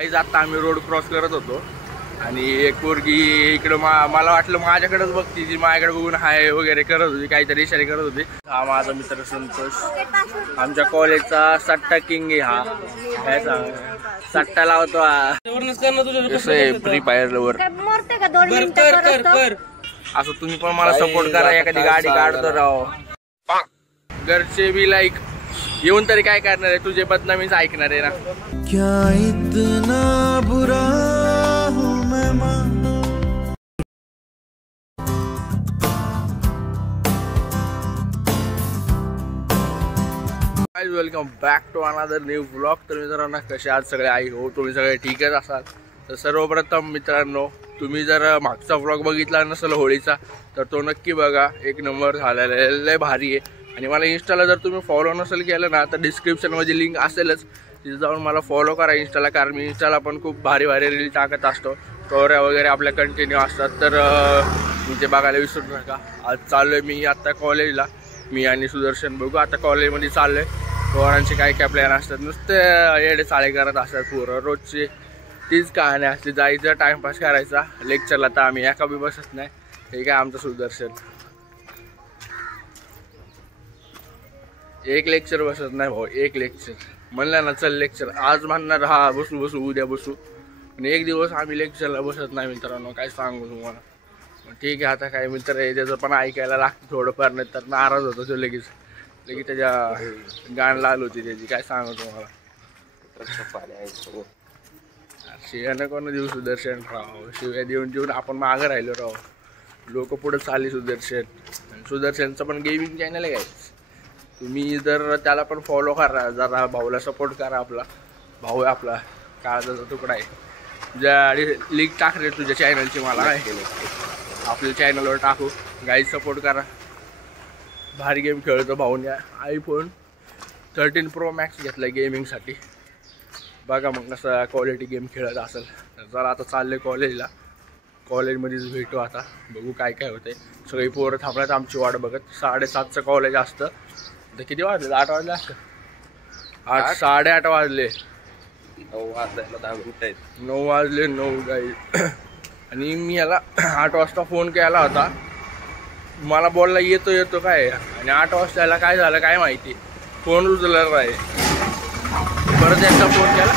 काही आता आम्ही रोड क्रॉस करत होतो आणि एक पोरगी इकडं मला वाटलं माझ्याकडेच बघती, ती माझ्याकडे बघून हाय वगैरे करत होती, काहीतरी इशारे करत होती. हा माझा मित्र संतोष, आमच्या कॉलेजचा सट्टा किंग आहे हा. काय सांग, सट्टा लावतो फ्री फायर वर. असं तुम्ही पण मला सपोर्ट करा, एखादी गाडी काढतो राव. घरचे बी लाईक येऊन तरी काय करणार आहे, तुझे बदनामीच ऐकणार आहे ना. क्या इतना बुरा हूं मैं welcome back to another new vlog. तर मित्रांनो कसे आज सगळे आई हो, तुम्ही सगळे ठीकच असाल. तर सर्वप्रथम मित्रांनो, तुम्ही जर मागचा व्लॉग बघितला नसेल होळीचा तर तो नक्की बघा, एक नंबर झालेला आहे, लय भारी आहे. आणि मला इंस्टाला जर तुम्ही फॉलो नसेल केलं ना तर डिस्क्रिप्शनमध्ये लिंक असेलच, तिथे जाऊन मला फॉलो करा इंस्टाला, कारण मी इंस्टाला पण खूप भारी भारी रील टाकत असतो, स्टोऱ्या वगैरे आपल्या कंटिन्यू असतात. तर मी ते बघायला विसरू नका. आज चाललो आहे मी आत्ता कॉलेजला, मी आणि सुदर्शन. बघू आता कॉलेजमध्ये चाललो आहे, पोरांचे काय काय प्लॅन असतात, नुसते येडे चाळे करत असतात पोरं. रोजची तीच कहाणी असते, जायचं टाइमपास करायचा. लेक्चरला तर आम्ही एका बी बसत नाही. हे काय आमचं सुदर्शन एक लेक्चर बसत नाही भाऊ, एक लेक्चर म्हणलं ना चल लेक्चर, आज म्हणणार हा बसू बसू उद्या बसू, पण एक दिवस आम्ही लेक्चरला बसत नाही मित्रांनो. काय सांगू तुम्हाला. ठीक आहे, आता काय मित्र आहे त्याचं पण ऐकायला लागतं थोडंफार, नाही तर नाराज होतो तो लगेच त्याच्या गाण लाल होती त्याची. काय सांगू तुम्हाला. शिव्या नको ना देऊ सुदर्शन राव, शिव्या देऊन देऊन आपण मागं राहिलो राव, लोक पुढे चालली. सुदर्शनचं पण गेमिंग चॅनल आहे काय, तुम्ही जर त्याला पण फॉलो करा, जरा भाऊला सपोर्ट करा. आपला भाऊ आहे, आपला काळजाचा तुकडा आहे. तुझ्या लिंक टाक रे तुझ्या चॅनलची, मला काय आपल्या चॅनलवर टाकू. गाईज सपोर्ट करा, भारी गेम खेळतो भाऊने. आयफोन 13 Pro Max घेतला गेमिंगसाठी. बघा मग कसं क्वालिटी गेम खेळत असेल. तर जरा आता चालले कॉलेजला, कॉलेजमध्येच भेटू आता, बघू काय काय होते. सगळी पोरं थांबल्यात आमची वाट बघत. 7:30चं कॉलेज असतं. तर किती वाजले, 8 वाजले असतं, 8 8:30 वाजले, 9 वाजले 10 मिनिटं आहेत. 9 वाजले 9 गाईज. आणि मी याला 8 वाजता फोन केला होता, मला बोलला येतो येतो काय, आणि 8 वाजता याला काय झालं काय माहिती, फोन उचलला नाही. परत एकदा फोन केला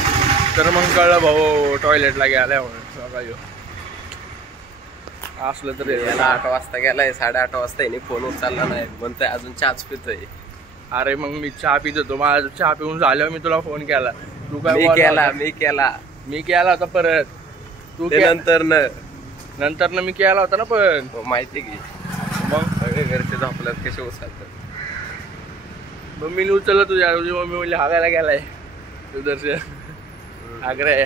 तर मग कळलं भाऊ टॉयलेटला गेलाय म्हणून. बघा असलं तर याला 8 वाजता गेलाय, 8:30 वाजता याने फोन उचलला नाही, म्हणतोय अजून चहाच पितोय. अरे मग मी चहा पित होतो, माझा चहा पिऊन झाल्यावर मी तुला फोन केला. तू काय मी केला होता परत तू नंतर मी केला होता ना, पण माहिती की मग सगळे घरचे झोपल्यात कसे उचलतात. मम्मीने उचललं तुझ्या मम्मी म्हणली हागायला गेलाय सुदर्शन. आग्रह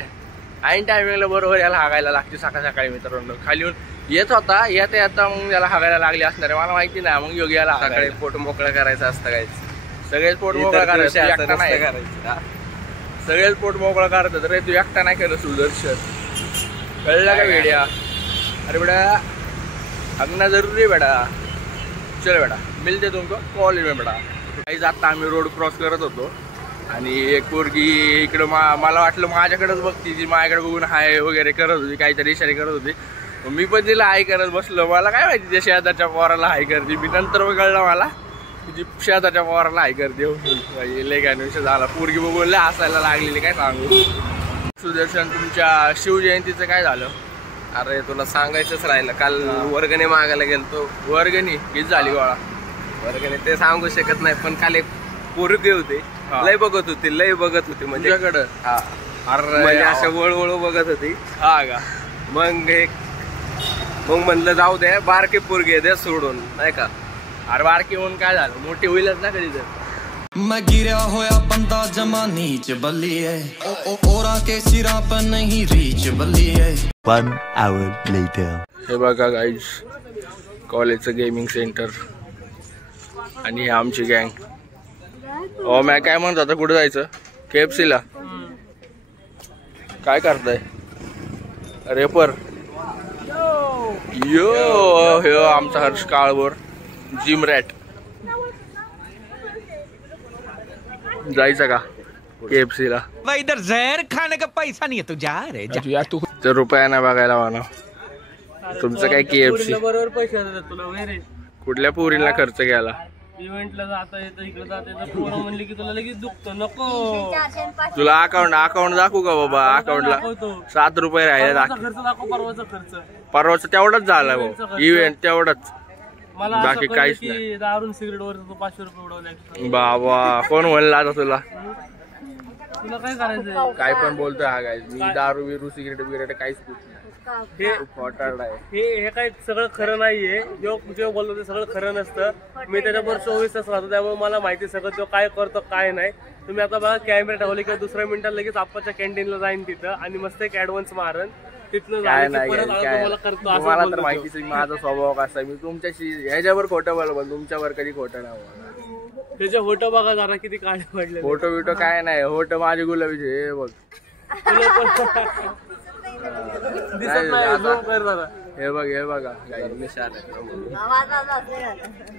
ऐन टायमिंगला बरोबर याला हागायला लागते सकाळी मित्रांनो. खाली येऊन येत होता, येता मग याला हागायला लागली असणार आहे, मला माहिती नाही. मग योगी याला सकाळी पोट मोकळं करायचं असतं काय, सगळेच पोट मोकळं करायचं नाही, सगळेच पोट मोकळं करतात रे, तू एकटा नाही केलं सुदर्शन, कळलं का वेड्या. अरे बेटा हगना जरूरी है बेटा, चल बेटा मिलते तुमको कॉलेज में बेटा. काही आता आम्ही रोड क्रॉस करत होतो आणि एक पोरगी इकडं मला वाटलं माझ्याकडेच बघती, ती माझ्याकडे बघून हाय वगैरे करत होती, काहीतरी इशारे करत होती. मी पण तिला हाय करत बसलो. मला काय माहिती त्या शेजारच्या पोराला हाय करते. मी नंतर कळलं मला की शेजारच्या पोराला हाय करते. लय काय विषय झाला, पोरगी बघून लय हसायला लागलेली. काय सांगू. सुदर्शन तुमच्या शिवजयंतीचं काय झालं. अरे तुला सांगायचंच राहिलं, काल वर्गणी मागायला गेलतो. वर्गणी किती झाली गोळा. वर्गणी ते सांगू शकत नाही, पण काल एक पोरगी होती, लय बघत होती म्हणजे हा. अरे म्हणजे अशा वळवळ बघत होती. हा का. मग म्हणलं जाऊ दे, बारकी पोरगी दे सोडून, नाही का. अरे बारकी म्हणून काय झालं, मोठी होईलच ना कधी तर. मैं गिरा होया बंदा जमा नीच बल्ली है, ओरा के सिरा पर नहीं रीच बल्ली है. 1 hour later. हे बघा गाईज, कॉलेजचं गेमिंग सेंटर आणि हे आमची गँग. ओ मॅ काय म्हणत आता, कुठे जायचं. KFC ला. काय करताय रेपर. यो आमचा हर्ष काळभोर जिम रॅट. जायचं का. KFC ला भाई इधर जहर खाने का पैसा नहीं है, तू जा रे जा। तू तर रुपया नाही बघायला म्हणा तुमचं काय KFC बरोबर पैसे देतात तुला वगैरे. कुठल्या पोरीला खर्च केला इव्हेंटला जाता येतं इकडे जाता येतं पोरं म्हणली की तुला लगेच दुखतं नको. तुला अकाउंट दाखवू का बाबा अकाउंटला 7 रुपये राहिले खर्च दाखव परवाचा खर्च. परवाच तेवढाच झाला भाऊ इव्हेंट तेवढंच मला बाकी असं काहीच कळलं की दारून सिगरेट वर तू 500 रुपये उडवले extra. बाबा कोण म्हणला आता तुला तुला काय करायचंय. काय पण बोलतोय हा काय मी दारू बिरू सिगरेट बिगरेट काहीच पित नाही. हे खोटारडा आहे हे काय सगळं खरं नाहीये. जेव्हा बोलतो ते सगळं खरं नसतं. मी त्याच्याबरोबर 24 तास राहतो त्यामुळे मला माहिती सगळं तो काय करतो काय नाही. तुम्ही आता बघा कॅमेरा ठेवले किंवा दुसऱ्या मिनिटाला लगेच आप्पाच्या कॅन्टीनला जाईन तिथं आणि मस्त एक ऍडव्हान्स मारन तिथनं काय परत नाही आला काय तुम्हाला करतो असं तुम्हाला तर बोलतो माहितीच आहे माझा स्वभाव कसा आहे. मी तुमच्याशी ह्याच्यावर खोटं बोलतो तुमच्यावर कधी खोटं नाही बोलणार. तो. त्याचे फोटो बघा जरा किती काळे पडले. फोटो बिटो काय नाही फोटो माझे गुलाबीचे हे बघ दिसत नाही zoom कर जरा. हे बघा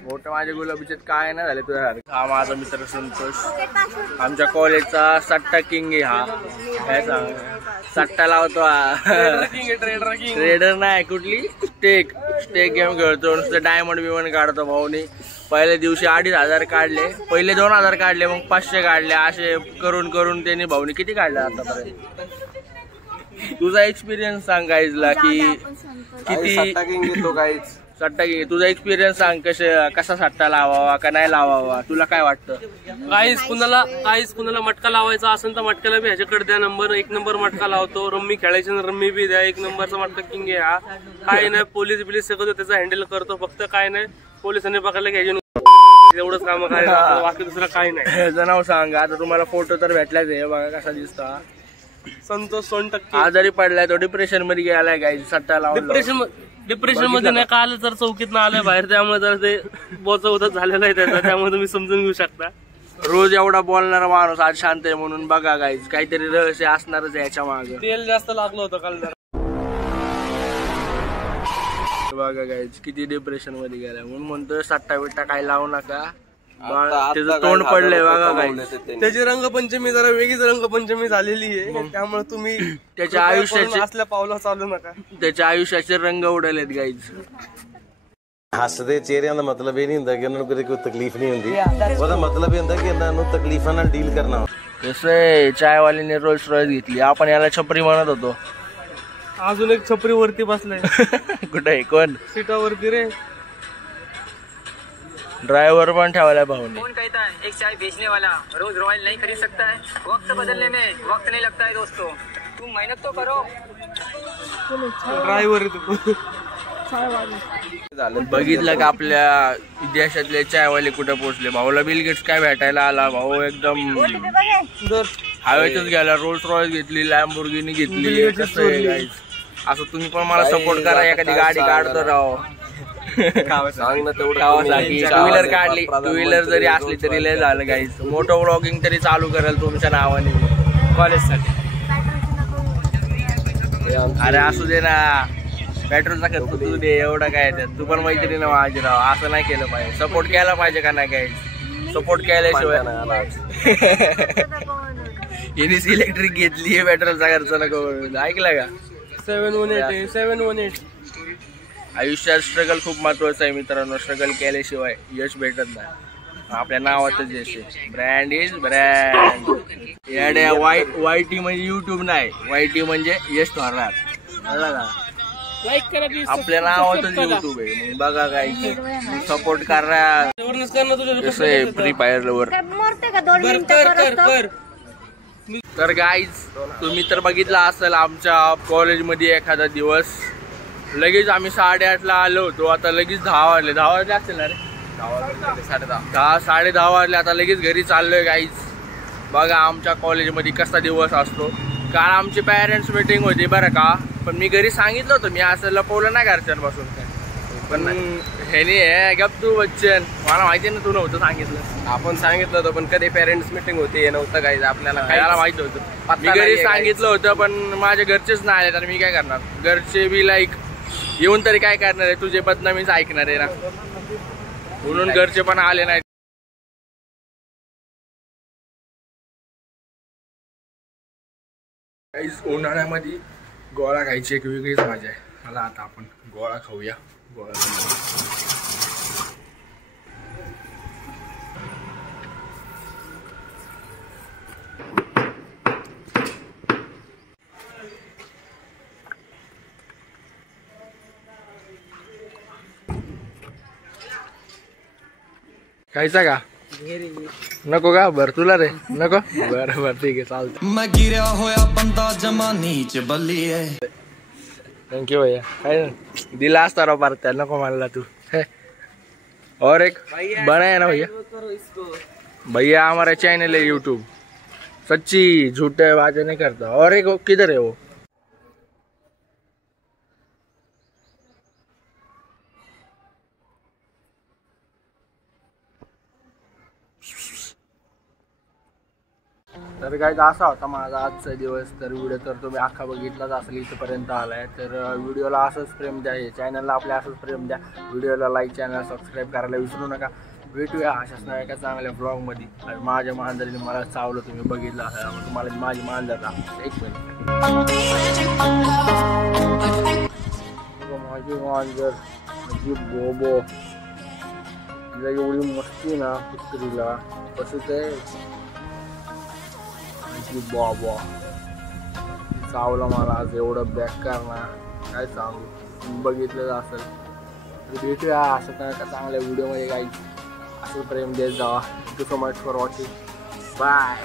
फोटो माझे गुलाबीचे काय नाही झाले तुझ्या. हा माझा मित्र संतोष आमच्या कॉलेजचा सट्टा किंग आहे हा. काय सांग सट्टा लावतो हा ट्रेडर नाही कुठली स्टेक गेम खेळतो नुसतं डायमंड बिमंड काढतो भाऊनी. पहिल्या दिवशी 2,500 काढले पहिले 2,000 काढले मग 500 काढले असे करून करून त्यांनी भाऊनी किती काढले आतापर्यंत. तुझा एक्सपिरियन्स सांग गाईजला की किती सट्टा किंग तुझा एक्सपिरियन्स सांग कसा सट्टा लावावा का नाही लावावा तुला काय वाटतं. काहीच कुणाला मटका लावायचा असेल तर मटक्याला बी ह्याच्याकडे द्या नंबर. 1 नंबर मटका लावतो. रम्मी खेळायची ना रम्मी बी द्या. 1 नंबरचा मटका किंग आहे हा. काय नाही पोलीस बिलीस सगळं त्याचा हँडल करतो. फक्त काय नाही पोलिसांनी पकडलं घ्यायचे एवढंच काम करायचं बाकी दुसरं काय नाही. ह्याचं नाव सांग आता तुम्हाला फोटो तर भेटलाच आहे बघा कसा दिसतो. संतोष 100% आजारी पडलाय तो डिप्रेशन मध्ये गेलाय गाईज सट्टा लावून. डिप्रेशन मध्ये नाही काल जर चौकीत ना आलंय बाहेर त्यामुळे जर ते बोचवत झालेलं आहे त्याचा त्यामुळे तुम्ही समजून घेऊ शकता. रोज एवढा बोलणारा माणूस आज शांत आहे म्हणून बघा गाईज काहीतरी रहस्य असणारच आहे याच्या मागे. तेल जास्त लागलं होतं काल जरा. बघा गाईज किती डिप्रेशन मध्ये गेलाय म्हणून म्हणतोय सट्टा बिट्टा काही लावू नका. त्याचं तोंड पडलंय बघा गाईज. त्याची रंगपंचमी जरा वेगळीच रंगपंचमी झालेली आहे त्यामुळे तुम्ही त्याच्या आयुष्याचे असल्या पावला चालू नका. त्याच्या आयुष्याचे रंग उडलेत गाईज. ਹੱਸਦੇ ਚਿਹਰਿਆਂ ਦਾ ਮਤਲਬ ਇਹ ਨਹੀਂ ਹੁੰਦਾ ਕਿ ਉਹਨਾਂ ਨੂੰ ਕਦੇ ਕੋਈ ਤਕਲੀਫ ਨਹੀਂ ਹੁੰਦੀ ਉਹਦਾ ਮਤਲਬ ਇਹ ਹੁੰਦਾ ਕਿ ਇਹਨਾਂ ਨੂੰ ਤਕਲੀਫਾਂ ਨਾਲ ਡੀਲ करना. कसं चायवालीने रोल्स रॉयस घेतली आपण याला छपरी म्हणत होतो. अजून एक छपरी वरती बसलाय. कुठे कोण सीटावरती रे. ड्रायव्हर पण ठेवायला भाऊने. कौन कहता है एक चाय बेचने वाला रोज रॉयल नहीं खरीद सकता है. वक्त बदलने में वक्त नहीं लगता है दोस्तों. तुम मेहनत तो करो. ड्रायव्हर बघितलं का आपल्या देशातले चायवाले कुठे पोहोचले. भाऊला बिल गेट्स काय भेटायला आला. भाऊ एकदम हवेतच गेला. रोल्स रॉयस घेतली लॅम्बोर्गिनी घेतली. कसं आहे गाईज असं तुम्ही पण मला सपोर्ट करा. एखादी गाडी काढतो राव टू व्हीलर काढली. 2 व्हीलर जरी असली तरी लय झालं गाईज. मोठं ब्लॉगिंग तरी चालू करेल तुमच्या नावाने कॉलेजसाठी. अरे असू दे ना पेट्रोलचा खर्च तू दे एवढं काय त्यात. तू पण मैत्रीण माझी राव असं नाही केलं पाहिजे. सपोर्ट केला पाहिजे का नाही गाईज. सपोर्ट केल्याशिवाय हिनीच इलेक्ट्रिक घेतली पेट्रोलचा खर्च नको ऐकलं का. 718 आयुष्यात स्ट्रगल खूप महत्वाचं आहे मित्रांनो. स्ट्रगल केल्याशिवाय यश भेटत नाही. आपल्या नावातच यश आहे. Brand is brand. याड्या YT म्हणजे युट्यूब नाही. YT म्हणजे यश ठरणार कळलं का. आपल्या नावातच युट्यूब आहे. मग बघा काय सपोर्ट करा. कसं आहे फ्री फायर वर. तर गाईज तुम्ही तर बघितला असेल आमच्या कॉलेजमध्ये एखादा दिवस लगेच आम्ही 8:30ला आलो होतो. आता लगेच 10 वाजले. 10 वाजले असतील ना रे. 10:30 वाजले. आता लगेच घरी चाललोय गाईज. बघा आमच्या कॉलेजमध्ये कसा दिवस असतो. काल आमची पॅरेंट्स मीटिंग होती बरं का. पण मी घरी सांगितलं होतं मी असं लपवलं नाही घरच्यांपासून काय. पण ह्यानी गप तू बच्चन मला माहिती ना तू नव्हतं सांगितलं. आपण सांगितलं होतं पण कधी पेरेंट्स मीटिंग होती हे नव्हतं काही आपल्याला खायला माहित होतं. मी घरी सांगितलं होतं पण माझ्या घरचेच नाही आले तर मी काय करणार. घरचे बी लाईक येऊन तरी काय करणार आहे. तुझे बदनामीच ऐकणार आहे ना म्हणून घरचे पण आले नाही. काहीच उन्हाळ्यामध्ये गोळा खायची एक वेगळीच मजा आहे. मला आता आपण गोळा खाऊया. गोळा खायचा का? नको का? बर तुला रे नको. बरं बरं ठीक आहे चालतं. मैं गिरा होया बंदा जमा नीच बल्लिए. थँक्यू भैया. काय दिला असता राव पार्त्या, नको म्हणला तू. और एक बनाया ना भैया. भैया हमारा चैनल है यूट्यूब, सच्ची झूठे बातें नहीं करता. और एक किधर है वो? तर काय असा होता माझा आजचा दिवस. तर व्हिडिओ तर तुम्ही अख्खा बघितलाच असेल, इथपर्यंत आलाय तर व्हिडिओला असंच प्रेम द्या, चॅनलला आपल्या असंच प्रेम द्या. व्हिडिओला लाईक, चॅनल सबस्क्राईब करायला विसरू नका. भेटूया अशाच नव्या एका चांगल्या ब्लॉगमध्ये. आणि माझ्या मांजरीने मला चावलं, तुम्ही बघितलं असेल. तुम्हाला माझी मांजर दाखवते. एक मिनिट. माझी मांजर माझी बोबो, तिला एवढी मस्ती ना कुत्रीला. कसं ते बाबा चावला मला आज एवढं बेकार ना, काय सांगू. बघितलं असेल. भेटूया असं काय का चांगल्या व्हिडिओमध्ये. काही असं प्रेम देत जावा. Thank you so much for watching. Bye.